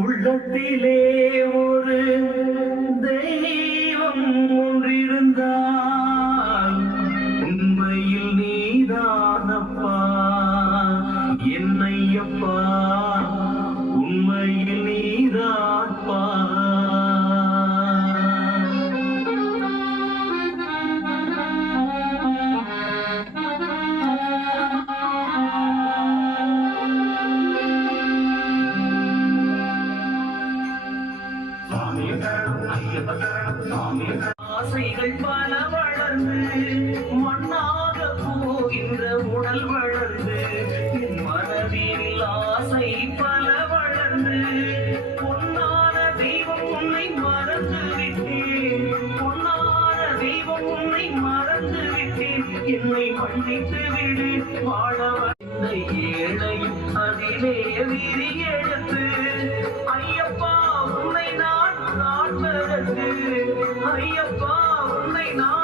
உள்ளத்திலே ஒரு தெய்வம் ஒன்றிருந்தால் உண்மையில் நீதானப்பா என்னையப்பா உண்மையில் நீதான்ப்பா ஆசைகள் பல வளர்ந்து மண்ணாக போகின்ற உடல் வளர்ந்து என் மனதில் ஆசை பல வளர்ந்து பொன்னான தெய்வம் உன்னை மறந்து விட்டேன் பொன்னான தெய்வம் உன்னை மறந்து விட்டேன் என்னை மன்னித்து விடு வாழ வந்த ஏழையும் அதிலே விரி எடுத்து ஐயப்பா உன்னை நான் காண்பதற்கு ஐயப்பா உன்னை நான்